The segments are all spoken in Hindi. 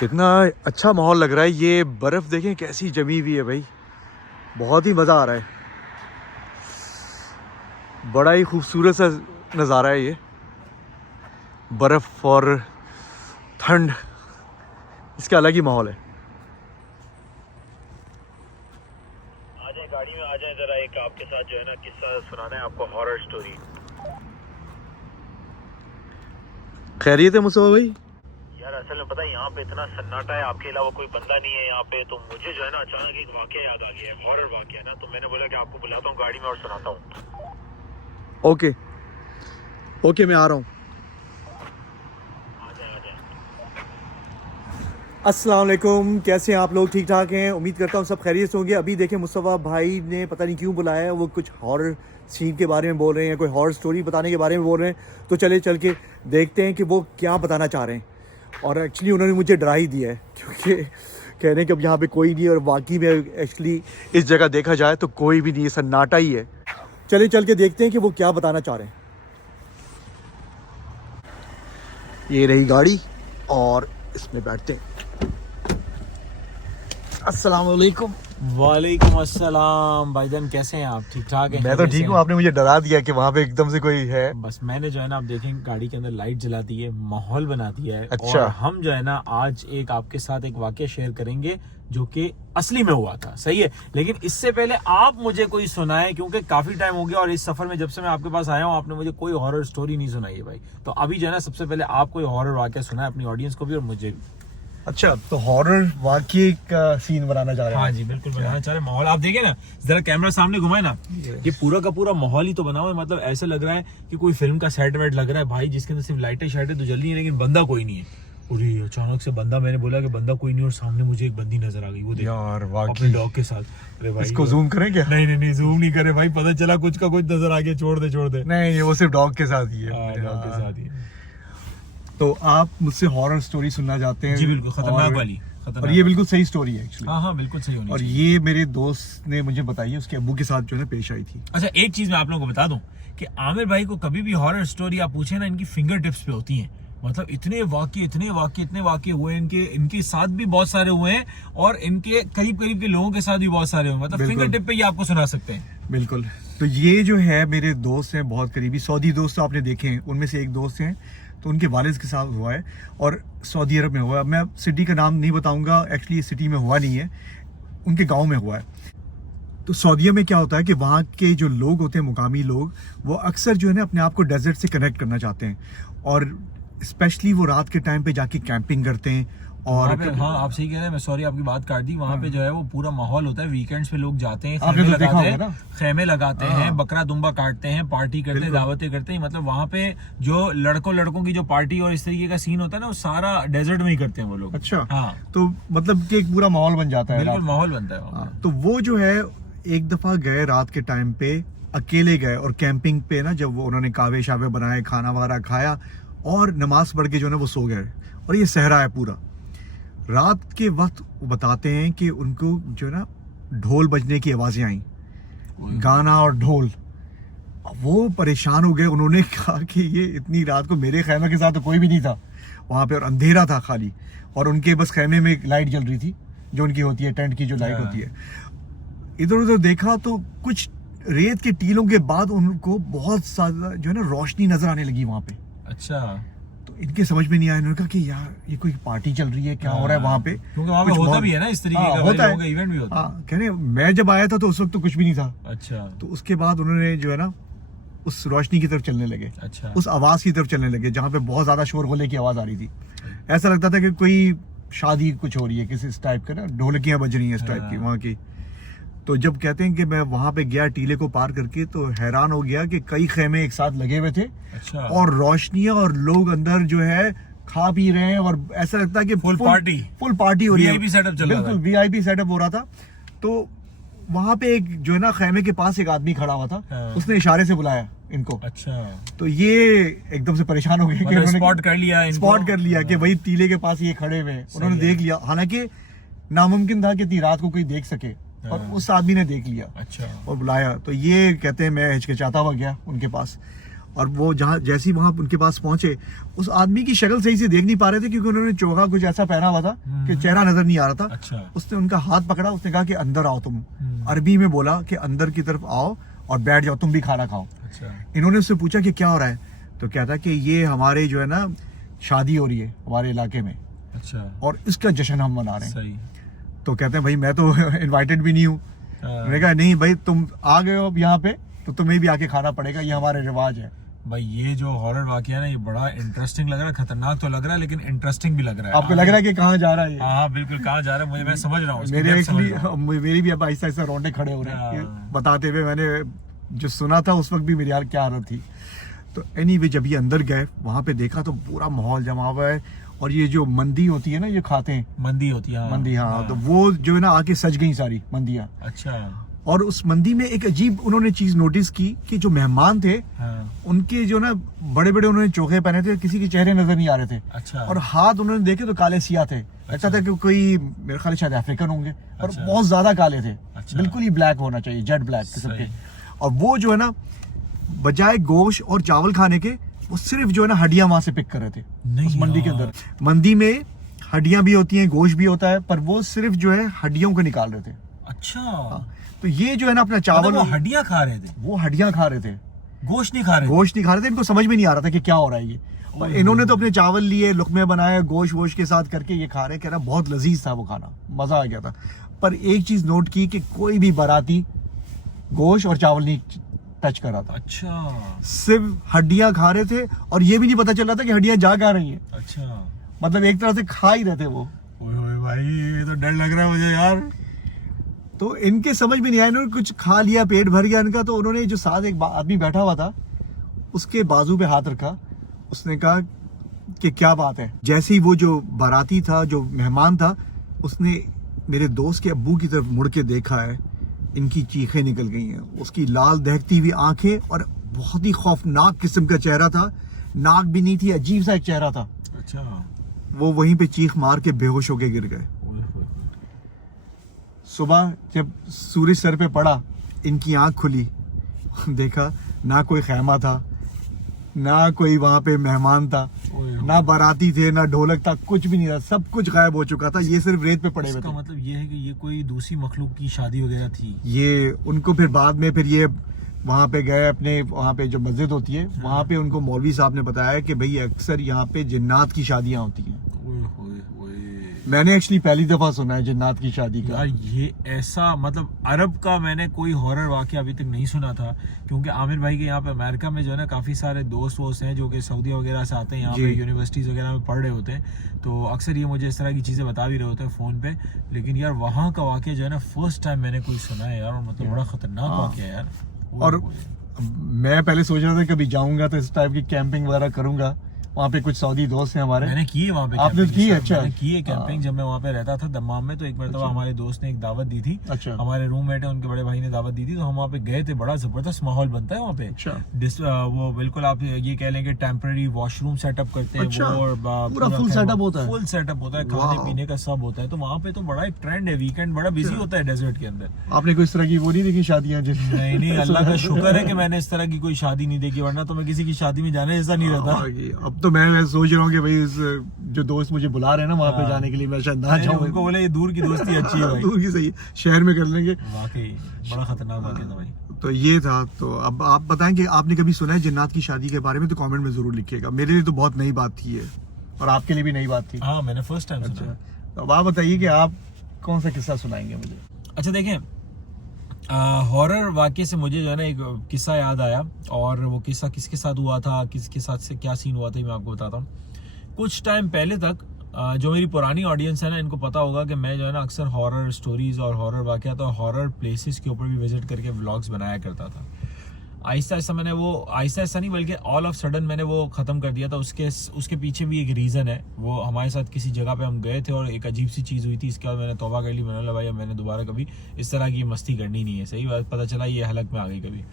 कितना अच्छा माहौल लग रहा है। ये बर्फ़ देखें कैसी जमी हुई है भाई, बहुत ही मज़ा आ रहा है। बड़ा ही खूबसूरत सा नज़ारा है ये, बर्फ़ और ठंड, इसका अलग ही माहौल है। आ जाए गाड़ी में, आ जाए जरा। एक आपके साथ जो है ना किस्सा सुनाना है आपको, हॉरर स्टोरी। खैरियत है मुस्तफा भाई? यार असल में पता है यहाँ पे इतना सन्नाटा है, आपके अलावा कोई बंदा नहीं है यहाँ पे, तो मुझे जो है ना अचानक एक वाकया याद आ गया है, हॉरर वाकया ना। तो मैंने बोला कि आपको बुलाता हूँ गाड़ी में और सुनाता हूँ। ओके ओके, मैं आ रहा हूँ। आ जाए आ जाए। अस्सलाम वालेकुम, कैसे हैं आप लोग? ठीक ठाक हैं? उम्मीद करता हूँ सब खैरियत से होंगे। अभी देखें मुस्तफ़ा भाई ने पता नहीं क्यों बुलाया है, वो कुछ हॉरर सीन के बारे में बोल रहे हैं, कोई हॉरर स्टोरी बताने के बारे में बोल रहे हैं। तो चले चल के देखते हैं कि वो क्या बताना चाह रहे हैं। और एक्चुअली उन्होंने मुझे डरा ही दिया है, क्योंकि कह रहे हैं कि अब यहाँ पे कोई नहीं है, और वाकई में एक्चुअली इस जगह देखा जाए तो कोई भी नहीं है, सन्नाटा ही है। चले चल के देखते हैं कि वो क्या बताना चाह रहे हैं। ये रही गाड़ी और इसमें बैठते हैं। अस्सलाम वालेकुम। वालेकुम अस्सलाम भाईजान, कैसे हैं आप? ठीक ठाक हैं? मैं तो ठीक हूँ, आपने मुझे डरा दिया कि वहाँ पे एकदम से कोई है। बस मैंने जो है ना, आप देखें गाड़ी के अंदर लाइट जला दी है, माहौल बना दिया है। अच्छा। और हम जो है ना आज एक आपके साथ एक वाकया शेयर करेंगे जो कि असली में हुआ था, सही है। लेकिन इससे पहले आप मुझे कोई सुनाए, क्योंकि काफी टाइम हो गया और इस सफर में जब से मैं आपके पास आया हूँ आपने मुझे कोई हॉरर स्टोरी नहीं सुनाई है भाई। तो अभी जो है ना सबसे पहले आप कोई हॉरर वाकया सुनाए अपनी ऑडियंस को भी और मुझे भी। अच्छा, तो हॉरर वाकई का सीन बनाना चाह रहे हैं? हाँ जी बिल्कुल बनाना चाह रहे हैं। माहौल आप देखें ना, जरा कैमरा सामने घुमाए ना, ये पूरा का पूरा माहौल ही तो बना हुआ है। मतलब ऐसे लग रहा है कि कोई फिल्म का सेट वेट लग रहा है भाई, जिसके अंदर सिर्फ लाइटें शाइटें तो जल रही है लेकिन बंदा कोई नहीं है। और अचानक से बंदा, मैंने बोला कि बंदा कोई नहीं, और सामने मुझे एक बंदी नजर आ गई। वो यार वाकई अपने डॉग के साथ। अरे भाई इसको जूम करें क्या? नहीं जूम नहीं करे भाई, पता चला कुछ का कुछ नजर आ गया। छोड़ दे। नहीं, ये वो सिर्फ डॉग के साथ ही है। डॉग के साथ ही। तो आप मुझसे हॉरर स्टोरी सुनना चाहते हैं? जी बिल्कुल, खतरनाक वाली। और ये बिल्कुल सही स्टोरी है एक्चुअली। हाँ बिल्कुल सही होनी और चाहिए। ये मेरे दोस्त ने मुझे बताई है, उसके अब्बू के साथ जो है ना पेश आई थी। अच्छा, एक चीज मैं आप लोगों को बता दूं कि आमिर भाई को कभी भी हॉरर स्टोरी आप पूछे ना, इनकी फिंगर टिप्स पे होती हैं। मतलब इतने वाकये हुए इनके साथ भी बहुत सारे हुए हैं, और इनके करीब के लोगों के साथ भी बहुत सारे हुए। मतलब फिंगर टिप पे ये आपको सुना सकते हैं। बिल्कुल। तो ये जो है मेरे दोस्त हैं, बहुत करीबी सऊदी दोस्त तो आपने देखे हैं, उनमें से एक दोस्त हैं, तो उनके वालिद के साथ हुआ है और सऊदी अरब में हुआ है। मैं सिटी का नाम नहीं बताऊंगा, एक्चुअली सिटी में हुआ नहीं है, उनके गांव में हुआ है। तो सऊदीया में क्या होता है कि वहाँ के जो लोग होते हैं, मुकामी लोग, वो अक्सर जो है ना अपने आप को डेजर्ट से कनेक्ट करना चाहते हैं, और स्पेशली वो रात के टाइम पे जाके कैंपिंग करते हैं। और हाँ आप सही कह रहे हैं, मैं सॉरी आपकी बात काट दी। वहाँ पे जो है वो पूरा माहौल होता है, वीकेंड्स पे लोग जाते हैं, आपने तो देखा होगा ना? खेमे लगाते हैं, बकरा दुम्बा काटते हैं, पार्टी करते हैं, दावतें करते हैं। मतलब वहाँ पे जो लड़कों की जो पार्टी और इस तरीके का सीन होता है ना, वो सारा डेजर्ट में ही करते हैं वो लोग। अच्छा। हाँ, तो मतलब कि एक पूरा माहौल बन जाता है, बिल्कुल माहौल बनता है वहाँ तो वो जो है एक दफा गए रात के टाइम पे, अकेले गए, और कैंपिंग पे ना जब वो उन्होंने कावे शावे बनाए, खाना वगैरह खाया और नमाज पढ़ के जो है ना वो सो गए। और ये सहरा है पूरा। रात के वक्त वो बताते हैं कि उनको जो है ना ढोल बजने की आवाजें आई, गाना और ढोल। वो परेशान हो गए, उन्होंने कहा कि ये इतनी रात को, मेरे खैमे के साथ तो कोई भी नहीं था वहाँ पे, और अंधेरा था खाली, और उनके बस खैमे में एक लाइट जल रही थी जो उनकी होती है, टेंट की जो लाइट होती है। इधर उधर देखा तो कुछ रेत के टीलों के बाद उनको बहुत ज्यादा जो है ना रोशनी नजर आने लगी वहाँ पे। अच्छा, तो इनके समझ में नहीं आया, इन्होंने कहा कि यार ये कोई पार्टी चल रही है, क्या हो रहा है वहाँ पे, क्योंकि वहाँ पे होता भी है ना इस तरीके का, होता है, इवेंट भी होता है। हाँ, कह रहे मैं जब आया था तो उस वक्त तो कुछ भी नहीं था। अच्छा। तो उसके बाद उन्होंने जो है ना उस रोशनी की तरफ चलने लगे। अच्छा। उस आवाज की तरफ चलने लगे जहाँ पे बहुत ज्यादा शोर गोले की आवाज आ रही थी। ऐसा लगता था कि कोई शादी कुछ हो रही है, किसी इस टाइप का ना, ढोलकियां बज रही हैं इस टाइप की वहाँ की। तो जब कहते हैं कि मैं वहां पे गया टीले को पार करके, तो हैरान हो गया कि कई खेमे एक साथ लगे हुए थे। अच्छा। और रोशनियां, और लोग अंदर जो है खा पी रहे हैं, और ऐसा लगता है कि फुल पार्टी हो रही है, VIP सेटअप चल रहा था। बिल्कुल VIP सेटअप हो रहा था। तो वहां पे एक जो है ना खेमे के पास एक आदमी खड़ा हुआ था। हाँ। उसने इशारे से बुलाया इनको। अच्छा। तो ये एकदम से परेशान हो गए कि उन्होंने स्पॉट कर लिया इनको। स्पॉट कर लिया कि वही टीले के पास ये खड़े हुए हैं। उन्होंने देख लिया, हालांकि नामुमकिन था कि इतनी रात को कोई देख सके, और उस आदमी ने देख लिया। अच्छा। और बुलाया। तो ये कहते हैं मैं हिचकिचाता हुआ गया उनके पास, और वो जहाँ जैसे ही वहां उनके पास पहुंचे, उस आदमी की शक्ल सही से देख नहीं पा रहे थे क्योंकि उन्होंने चोगा कुछ ऐसा पहना हुआ था कि चेहरा नजर नहीं आ रहा था। अच्छा। उसने उनका हाथ पकड़ा, उसने कहा कि अंदर आओ तुम। अरबी में बोला कि अंदर की तरफ आओ और बैठ जाओ, तुम भी खाना खाओ। अच्छा। इन्होंने उससे पूछा कि क्या हो रहा है, तो कहता कि ये हमारे जो है ना शादी हो रही है हमारे इलाके में, अच्छा। और इसका जश्न हम मना रहे हैं। सही। तो कहते हैं भाई मैं तो इनवाइटेड भी नहीं हूँ। मैंने कहा नहीं भाई, तुम आ गए हो अब यहाँ पे तो तुम्हें भी आके खाना पड़ेगा, ये हमारे रिवाज है। भाई ये जो हॉरर वाकया है ना, ये बड़ा इंटरेस्टिंग लग रहा है, खतरनाक तो लग रहा है लेकिन इंटरेस्टिंग भी लग रहा है। आपको लग रहा है कि कहाँ जा रहा है ये? हाँ बिल्कुल, कहाँ जा रहा है मुझे, मैं समझ रहा हूँ इसकी मेरे depth समझ एक्चुअली रहा हूँ। मेरी भी अब आहिस्ता आहिस्ता रोंडे खड़े हो रहे हैं ये हाँ। बताते हुए। मैंने जो सुना था उस वक्त भी मेरी यार क्या हालत थी। तो एनीवे जब ये अंदर गए वहां पे देखा तो पूरा माहौल जमा हुआ है, और ये जो मंदी होती है ना, ये खाते हैं मंदी होती है। हाँ। मंदी, हाँ। तो वो जो है ना आके सज गई सारी मंदियां। अच्छा। और उस मंदी में एक अजीब उन्होंने चीज नोटिस की कि जो मेहमान थे हाँ। उनके जो ना बड़े बड़े उन्होंने चोखे पहने थे, किसी के चेहरे नजर नहीं आ रहे थे। अच्छा। और हाथ उन्होंने देखे तो काले सिया थे। लगता था कि कोई मेरे ख्याल शायद अफ्रीकन होंगे, और अच्छा। बहुत ज्यादा काले थे। अच्छा। बिल्कुल ही ब्लैक होना चाहिए, जेट ब्लैक किस्म के। सही। और वो जो है ना बजाय गोश्त और चावल खाने के, वो सिर्फ जो है ना हड्डियां वहां से पिक कर रहे थे नहीं उस मंडी के यार। अंदर। मंदी में हड्डियां भी होती हैं, गोश्त भी होता है, पर वो सिर्फ जो है हड्डियों को निकाल रहे थे। अच्छा। तो ये जो है ना अपना मतलब चावल, वो हड्डियां खा रहे थे, वो हड्डियां खा रहे थे, गोश्त नहीं खा रहे थे। गोश्त नहीं खा रहे थे। इनको समझ में नहीं आ रहा था कि क्या हो रहा है ये। पर इन्होंने तो अपने चावल लिए, लुकमे बनाए, गोश्त वोश के साथ करके ये खा रहे। कह रहा बहुत लजीज था वो खाना, मजा आ गया था। पर एक चीज नोट की कि कोई भी बाराती गोश्त और चावल नहीं टच कर रहा था, अच्छा। सिर्फ हड्डियां खा रहे थे। और ये भी नहीं पता चल रहा था कि हड्डियां जा कहाँ रही हैं। अच्छा। मतलब एक तरह से खा ही रहे थे वो। ओए ओए भाई, ये तो डर लग रहा है मुझे यार। तो इनके समझ में नहीं आया, इन्होंने कुछ खा लिया, पेट भर गया इनका। तो उन्होंने जो साथ एक आदमी बैठा हुआ था उसके बाजू पे हाथ रखा। उसने कहा कि क्या बात है। जैसे ही वो जो बाराती था, जो मेहमान था, उसने मेरे दोस्त के अब्बू की तरफ मुड़ के देखा है, इनकी चीखें निकल गई हैं। उसकी लाल दहकती हुई आंखें और बहुत ही खौफनाक किस्म का चेहरा था। नाक भी नहीं थी, अजीब सा एक चेहरा था। अच्छा। वो वहीं पे चीख मार के बेहोश होके गिर गए। ओए ओए। सुबह जब सूरज सर पे पड़ा, इनकी आंख खुली, देखा ना कोई खैमा था, ना कोई वहां पे मेहमान था, ओए ओए। ना बाराती थे, ना ढोलक था, कुछ भी नहीं था। सब कुछ गायब हो चुका था। ये सिर्फ रेत पे पड़े हुए इसका थे। मतलब ये है कि ये कोई दूसरी मखलूक की शादी वगैरह थी। ये उनको फिर बाद में फिर ये वहां पे गए, अपने वहां पे जो मस्जिद होती है वहां पे उनको मौलवी साहब ने बताया कि भाई अक्सर यहाँ पे जिन्नात की शादियां होती हैं। ओए होए होए। मैंने एक्चुअली पहली दफा सुना है जिन्नात की शादी का। यार ये ऐसा, मतलब अरब का मैंने कोई हॉरर वाकया अभी तक नहीं सुना था, क्योंकि आमिर भाई के यहाँ पे अमेरिका में जो है ना काफी सारे दोस्त वोस्त हैं जो कि सऊदी वगैरह से आते हैं, यहाँ जी। पे यूनिवर्सिटीज वगैरह में पढ़ रहे होते हैं। तो अक्सर ये मुझे इस तरह की चीजें बता भी रहे होते हैं फोन पे। लेकिन यार वहाँ का वाकया जो है ना फर्स्ट टाइम मैंने कोई सुना है यार, और मतलब बड़ा खतरनाक हाँ। वाकया है यार। ओए और होए। मैं पहले सोच रहा था कभी जाऊंगा तो इस टाइप की कैंपिंग वगैरह करूंगा। वहाँ पे कुछ सऊदी दोस्त हैं हमारे। मैंने की है वहाँ पे आपने camping की है? इस अच्छा। तरह। मैंने की है कैंपिंग, हाँ। जब मैं वहाँ पे रहता था दम्माम में। तो एक मरतबा हमारे दोस्त ने एक दावत दी थी। अच्छा। हमारे रूममेट है, उनके बड़े भाई ने दावत दी थी, तो हम वहाँ पे गए थे। बड़ा जबरदस्त माहौल बनता है वहाँ पे। अच्छा। वो बिल्कुल आप ये कह लेंगे टेम्पररी वॉशरूम सेटअप करते हैं अच्छा। वो, और पूरा full setup होता है? फुल सेटअप होता है, खाने वाह। पीने का सब होता है। तो वहाँ पे तो बड़ा एक ट्रेंड है, वीकेंड बड़ा बिजी होता है डेजर्ट के अंदर। आपने कोई इस तरह की वो नहीं देखी शादियां नहीं नहीं, अल्लाह का शुक्र है कि मैंने इस तरह की कोई शादी नहीं देखी, वरना तो मैं किसी की शादी में जाने जैसा नहीं रहता। अब तो मैं सोच रहा हूँ कि भाई जो दोस्त मुझे बुला रहे हैं ना वहाँ पे हाँ। जाने के लिए, मैं शायद ना नहीं, जाऊँ। उनको बोले ये दूर की दोस्ती अच्छी है भाई। दूर की सही है, शहर में कर लेंगे। वाकई बड़ा खतरनाक वाकया था भाई। तो ये था। तो अब आप बताएं कि आपने कभी सुना है जिन्नात की शादी के बारे में, तो कमेंट में जरूर लिखिएगा। मेरे लिए तो बहुत नई बात थी ये, और आपके लिए भी नई बात थी। हाँ मैंने फर्स्ट टाइम अच्छा, सुना। तो अब आप बताइए कि आप कौन सा किस्सा सुनाएंगे मुझे। अच्छा देखें, हॉरर वाकये से मुझे जो है ना एक किस्सा याद आया, और वो किस्सा किसके साथ हुआ था, किसके साथ से क्या सीन हुआ था, मैं आपको बताता हूँ। कुछ टाइम पहले तक जो मेरी पुरानी ऑडियंस है ना, इनको पता होगा कि मैं जो है ना अक्सर हॉरर स्टोरीज और हॉरर वाकयात और हॉरर प्लेसेस के ऊपर भी विजिट करके व्लॉग्स बनाया करता था। आहिस्ता आहिस्ता मैंने वो, आहिस्ता आहिस्ता नहीं बल्कि ऑल ऑफ सडन मैंने वो ख़त्म कर दिया था। उसके पीछे भी एक रीज़न है। वो हमारे साथ किसी जगह पे हम गए थे और एक अजीब सी चीज़ हुई थी। इसके बाद मैंने तौबा कर ली, मैंने बोला भाई मैंने दोबारा कभी इस तरह की मस्ती करनी नहीं है। सही बात, पता चला ये हलक में आ गई। कभी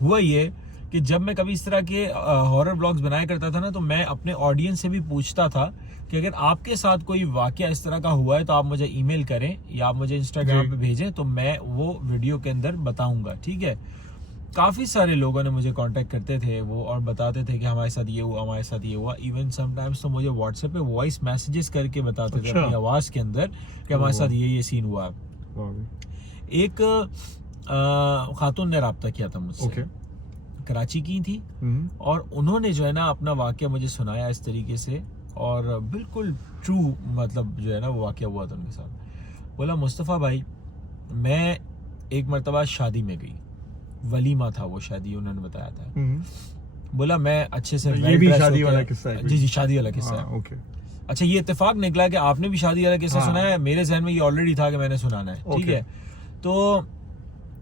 हुआ ये कि जब मैं कभी इस तरह के हॉरर ब्लॉग्स बनाया करता था ना, तो मैं अपने ऑडियंस से भी पूछता था कि अगर आपके साथ कोई वाकया इस तरह का हुआ है तो आप मुझे ईमेल करें या आप मुझे इंस्टाग्राम पे भेजें, तो मैं वो वीडियो के अंदर बताऊंगा, ठीक है। काफ़ी सारे लोगों ने मुझे कांटेक्ट करते थे वो और बताते थे कि हमारे साथ ये हुआ, हमारे साथ ये हुआ। इवन समटाइम्स तो मुझे व्हाट्सएप पे वॉइस मैसेजेस करके बताते थे अच्छा। अपनी आवाज़ के अंदर कि हमारे साथ ये सीन हुआ। एक खातून ने रब्ता किया था मुझसे, ओके। कराची की थी, और उन्होंने जो है ना अपना वाक़या मुझे सुनाया इस तरीके से, और बिल्कुल ट्रू मतलब जो है ना वो वाक़या हुआ था उनके साथ। बोला मुस्तफ़ा भाई, मैं एक मरतबा शादी में गई, वलीमा था वो शादी, उन्होंने बताया था। बोला मैं अच्छे से ये भी शादी वाला किस्सा है? जी शादी वाला किस्सा है। ओके। अच्छा, ये इत्तेफाक निकला कि आपने भी शादी वाला किस्सा सुना है, मेरे जहन में ये ऑलरेडी था कि मैंने सुनाना है, ठीक है। तो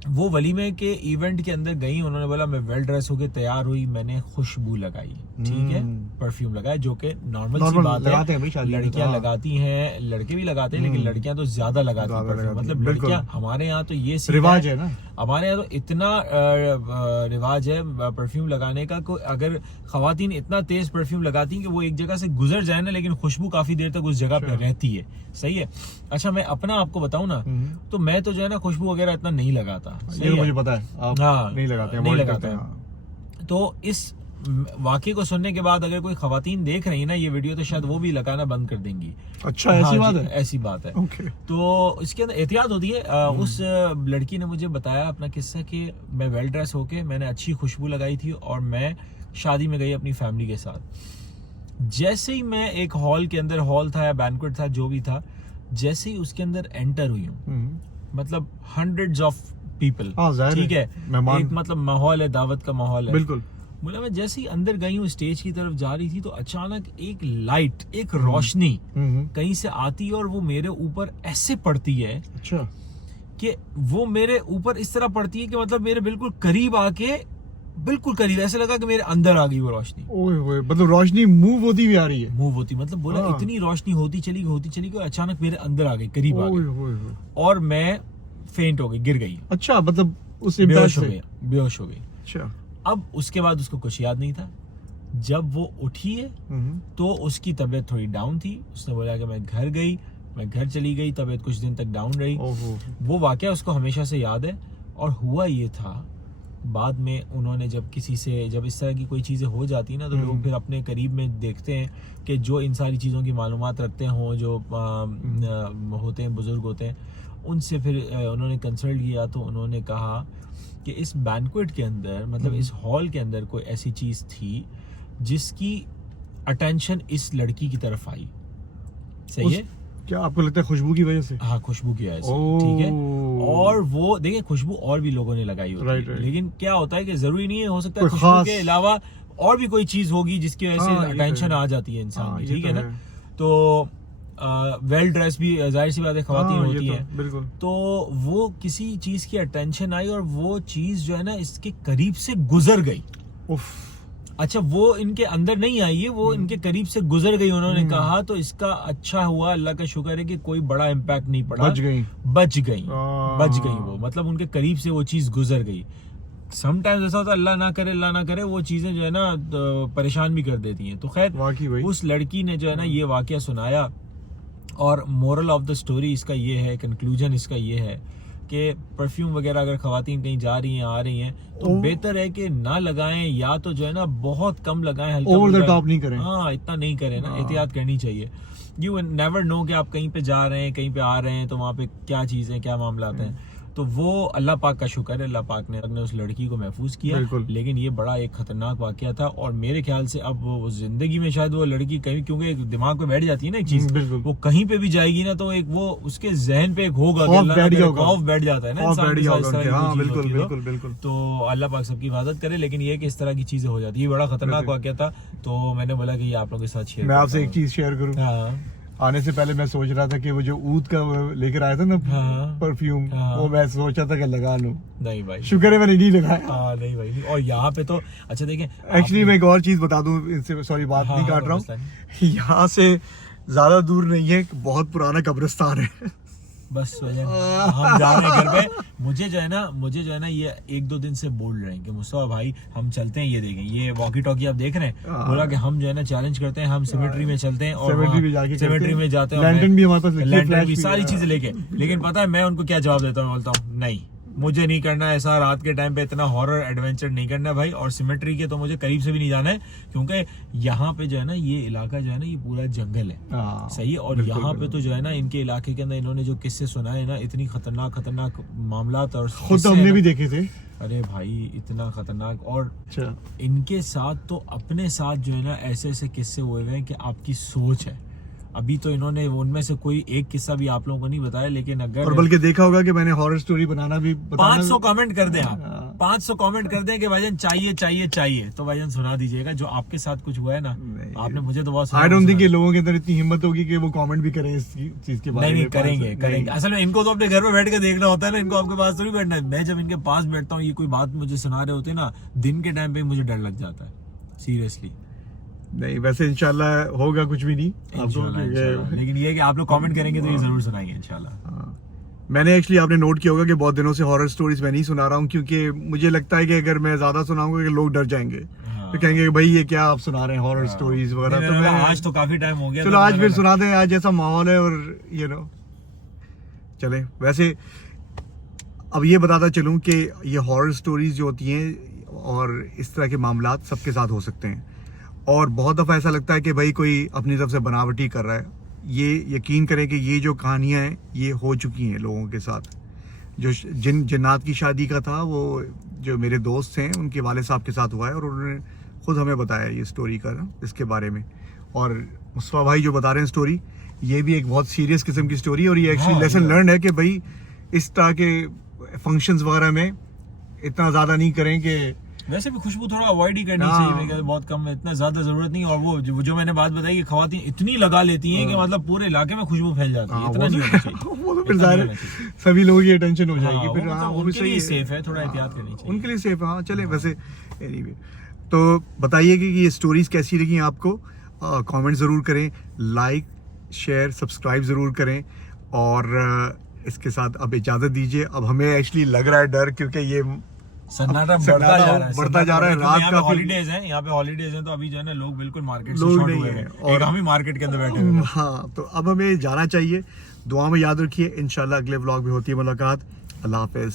वो वलीमे के इवेंट के अंदर गई, उन्होंने बोला मैं वेल ड्रेस होके तैयार हुई, मैंने खुशबू लगाई, ठीक है, परफ्यूम लगाया, जो कि नॉर्मल सी बात है, लड़कियां लगाती हैं, लड़के भी लगाते हैं, लेकिन लड़कियां तो ज्यादा लगाती हैं परफ्यूम। मतलब लड़कियां, हमारे यहाँ तो ये रिवाज है ना, हमारे यहाँ तो इतना रिवाज है परफ्यूम लगाने का, को अगर खवातीन इतना तेज परफ्यूम लगाती हैं कि वो एक जगह से गुजर जाए ना, लेकिन खुशबू काफी देर तक उस जगह पे रहती है। सही है। अच्छा, मैं अपना आपको बताऊं ना, तो मैं तो जो है ना खुशबू वगैरह इतना नहीं लगाता। ये मुझे पता है, आप नहीं लगाते हैं, नहीं लगाते हैं। तो इस वाकये को सुनने के बाद अगर कोई खवातीन देख रही है ना ये वीडियो, तो शायद वो भी लगाना बंद कर देंगी। अच्छा, ऐसी बात है? ऐसी बात है। ओके। तो इसके अंदर एहतियात होती है। उस लड़की ने मुझे बताया अपना किस्सा कि मैं वेल ड्रेस होके, मैंने अच्छी खुशबू लगाई थी और मैं शादी में गई अपनी फैमिली के साथ। जैसे ही मैं एक हॉल के अंदर, हॉल था या बैंक्वेट था, जो भी था, जैसे ही उसके अंदर एंटर हुई हूँ, मतलब हंड्रेड्स ऑफ पीपल, ठीक है, एक मतलब माहौल है, दावत का माहौल है, बिल्कुल। बोला मैं जैसे ही अंदर गई हूँ, स्टेज की तरफ जा रही थी, तो अचानक एक लाइट, एक रोशनी कहीं से आती है और वो मेरे ऊपर ऐसे पड़ती है। अच्छा। कि वो मेरे ऊपर इस तरह पड़ती है कि मतलब मेरे बिल्कुल करीब आके, बिल्कुल करीब, ऐसे लगा कि मेरे अंदर आ गई वो रोशनी। ओए ओए, मतलब रोशनी मूव होती भी आ रही है? मूव होती, मतलब बोला इतनी रोशनी होती चली गई, अचानक मेरे अंदर आ गई, करीब आ गई, और मैं फेंट हो गई, गिर गई। अच्छा, मतलब उस बेहोश हो गई। अच्छा। अब उसके बाद उसको कुछ याद नहीं था। जब वो उठी है तो उसकी तबीयत थोड़ी डाउन थी। उसने बोला कि मैं घर चली गई, तबीयत कुछ दिन तक डाउन रही। वो वाकया उसको हमेशा से याद है। और हुआ ये था, बाद में उन्होंने जब किसी से, जब इस तरह की कोई चीज़ें हो जाती है ना, तो लोग फिर अपने करीब में देखते हैं कि जो इन सारी चीज़ों की मालूमात रखते हों, जो होते हैं, बुजुर्ग होते हैं, उनसे फिर उन्होंने कंसल्ट किया। तो उन्होंने कहा कि इस बैंक्वेट के अंदर, मतलब इस हॉल के अंदर कोई ऐसी चीज़ थी जिसकी अटेंशन इस लड़की की तरफ आई। सही है? क्या आपको लगता है खुशबू की वजह से? हाँ, खुशबू की वजह से, ठीक है। और वो देखिए, खुशबू और भी लोगों ने लगाई होती है, लेकिन क्या होता है कि जरूरी नहीं है, हो सकता है खुशबू के अलावा और भी कोई चीज होगी जिसकी वजह से अटेंशन आ जाती है इंसान की, ठीक है ना। तो वेल ड्रेस भी जाहिर सी बात है खवातीन होती है, बिल्कुल। तो वो किसी चीज की अटेंशन आई और वो चीज जो है ना इसके करीब से गुजर गई। अच्छा, वो इनके अंदर नहीं आई है, वो इनके करीब से गुजर गई। उन्होंने कहा तो इसका अच्छा हुआ, अल्लाह का शुक्र है कि कोई बड़ा इम्पैक्ट नहीं पड़ा, बच गई वो, मतलब उनके करीब से वो चीज गुजर गई। समटाइम्स ऐसा होता है, अल्लाह ना करे वो चीजें जो है ना परेशान भी कर देती हैं। तो खैर, उस लड़की ने जो है ना ये वाकया सुनाया, और मोरल ऑफ द स्टोरी इसका ये है, कंक्लूजन इसका ये है कि परफ्यूम वगैरह अगर खवातीन कहीं जा रही हैं, आ रही हैं, तो बेहतर है कि ना लगाएं, या तो जो है ना बहुत कम लगाएं, हल्का ओवर द टॉप नहीं करें। हाँ, इतना नहीं करें ना, एहतियात करनी चाहिए। यू नेवर नो कि आप कहीं पे जा रहे हैं, कहीं पे आ रहे हैं, तो वहाँ पे क्या चीज़ है, क्या मामला हैं। तो वो अल्लाह पाक का शुक्र है, अल्लाह पाक ने उस लड़की को महफूज किया। लेकिन ये बड़ा एक खतरनाक वाकया था, और मेरे ख्याल से अब वो जिंदगी में शायद वो लड़की कहीं, क्योंकि दिमाग पे बैठ जाती है ना एक चीज, वो कहीं पे भी जाएगी ना, तो एक वो उसके जहन पे एक होगा, खौफ बैठ जाता है ना इंसान। तो अल्लाह पाक सबकी हिफाजत करे। लेकिन ये कि इस तरह की चीजें हो जाती है, बड़ा खतरनाक वाकया था। तो मैंने बोला कि ये आप लोगों के साथ शेयर। मैं आपसे एक चीज शेयर करूं। आने से पहले मैं सोच रहा था कि वो जो ऊद का लेकर आया था ना परफ्यूम, वो मैं सोचा था कि लगा लूं। नहीं भाई, शुक्र है मैंने नहीं लगाया। नहीं भाई, नहीं। और यहाँ पे तो अच्छा देखें, एक्चुअली मैं एक और चीज बता दूं, इनसे सॉरी बात नहीं काट रहा हूँ, यहाँ से ज्यादा दूर नहीं है, बहुत पुराना कब्रिस्तान है। बस हम जा रहे हैं घर पे। मुझे जो है ना ये 1-2 दिन से बोल रहे हैं कि मुस्तफा भाई हम चलते हैं, ये देखें, ये वॉकी टॉकी आप देख रहे हैं, बोला कि हम जो है ना चैलेंज करते हैं, हम सिमेट्री में चलते हैं, और सिमेट्री में जाते हैं, लैंटर्न भी हमारे पास, लैंटर्न भी, सारी चीजें लेके। लेकिन पता है मैं उनको क्या जवाब देता हूँ, बोलता हूँ नहीं, मुझे नहीं करना है ऐसा, रात के टाइम पे इतना हॉरर एडवेंचर नहीं करना है भाई। और सिमेट्री के तो मुझे करीब से भी नहीं जाना है, क्योंकि यहाँ पे जो है ना ये इलाका जो है ना ये पूरा जंगल है, हाँ, सही है। और बिल्कुल, यहाँ पे बिल्कुल। तो जो है ना इनके इलाके के अंदर इन्होंने जो किस्से सुनाए ना, इतनी खतरनाक मामला और खुद किस्से हमने हैं भी ना, देखे थे। अरे भाई इतना खतरनाक। और अच्छा, इनके साथ तो अपने साथ जो है ना ऐसे ऐसे किस्से हुए हुए हैं कि आपकी सोच है। अभी तो इन्होंने उनमें से कोई एक किस्सा भी आप लोगों को नहीं बताया, लेकिन अगर और बल्कि देखा होगा कि मैंने हॉरर स्टोरी बताना 500 कमेंट कर दें आप, हाँ। 500 कमेंट कर दें कि भाईजान चाहिए तो भाईजान सुना दीजिएगा जो आपके साथ कुछ हुआ है ना। नहीं। आपने मुझे तो बहुत आई डोंट थिंक सुना। लोगों के अंदर इतनी हिम्मत होगी कि वो कमेंट भी करें इस चीज के बारे नहीं में। करेंगे। असल में इनको तो अपने घर में बैठ के देखना होता है ना, इनको आपके पास थोड़ी बैठना है। मैं जब इनके पास बैठता हूँ, ये कोई बात मुझे सुना रहे होते हैं ना, दिन के टाइम पे मुझे डर लग जाता है सीरियसली। नहीं, वैसे इंशाल्लाह होगा कुछ भी नहीं आपको, इंशाल्लाह। क्योंकि- लेकिन ये है कि आप लोग कमेंट करेंगे तो ये जरूर सुनाएंगे इंशाल्लाह। हाँ। मैंने एक्चुअली आपने नोट किया होगा कि बहुत दिनों से हॉरर स्टोरीज मैं नहीं सुना रहा हूँ, क्योंकि मुझे लगता है कि अगर मैं ज्यादा सुनाऊंगा कि लोग डर जाएंगे, हाँ। तो कहेंगे कि भाई ये क्या आप सुना रहे हैं हॉरर स्टोरीज वगैरह। तो मैं आज तो काफी टाइम हो गया, चलो तो आज मैंने फिर कहा- सुना दें, आज ऐसा माहौल है। और चले वैसे अब ये बताता चलूं कि ये हॉरर स्टोरीज जो होती हैं और इस तरह के मामलात सबके साथ हो सकते हैं। और बहुत दफ़ा ऐसा लगता है कि भाई कोई अपनी तरफ से बनावटी कर रहा है। ये यकीन करें कि ये जो कहानियां हैं ये हो चुकी हैं लोगों के साथ। जो जिन्नात की शादी का था, वो जो मेरे दोस्त हैं उनके वाले साहब के साथ हुआ है, और उन्होंने खुद हमें बताया ये स्टोरी का ना, इसके बारे में। और मुस्तफा भाई जो बता रहे हैं स्टोरी, ये भी एक बहुत सीरियस किस्म की स्टोरी है। और ये एक्चुअली हाँ, लेसन लर्न है कि भाई इस तरह के फंक्शंस वगैरह में इतना ज़्यादा नहीं करें कि वैसे भी खुशबू थोड़ा अवॉइड ही करनी हाँ। चाहिए, मेरे ख्याल से बहुत कम, इतना ज्यादा जरूरत नहीं। और वो जो मैंने बात बताई कि खवातीन इतनी लगा लेती हैं कि मतलब पूरे इलाके में खुशबू फैल जाती है, हाँ, इतना वो नहीं तो- होना चाहिए। वो तो फिर इतना ज़ाहिर नहीं है, होना चाहिए। सभी लोगों की अटेंशन हो हाँ, जाएगी वो फिर। मतलब हाँ, वो भी उनके सही लिए है। सेफ है, थोड़ा हाँ, एहतियात करनी चाहिए। उनके लिए सेफ है। हाँ चले वैसे एनीवे, तो बताइए कि ये स्टोरीज कैसी लगी आपको। कमेंट ज़रूर करें, लाइक शेयर सब्सक्राइब ज़रूर करें। और इसके साथ अब इजाज़त दीजिए। अब हमें एक्चुअली लग रहा है डर, क्योंकि ये सन्नाटा सन्नाटा बढ़ता जा रहा है। रात यहाँ का पे हॉलीडेज है, यहाँ पे हॉलीडेज है, तो अभी जो है ना लोग बिल्कुल मार्केट से लोग शॉर्ट नहीं हुए हैं। हैं और और हम ही मार्केट के अंदर बैठे हुए हैं। हाँ, तो अब हमें जाना चाहिए। दुआ में याद रखिए, इंशाल्लाह अगले व्लॉग में होती है मुलाकात। अल्लाह हाफिज़।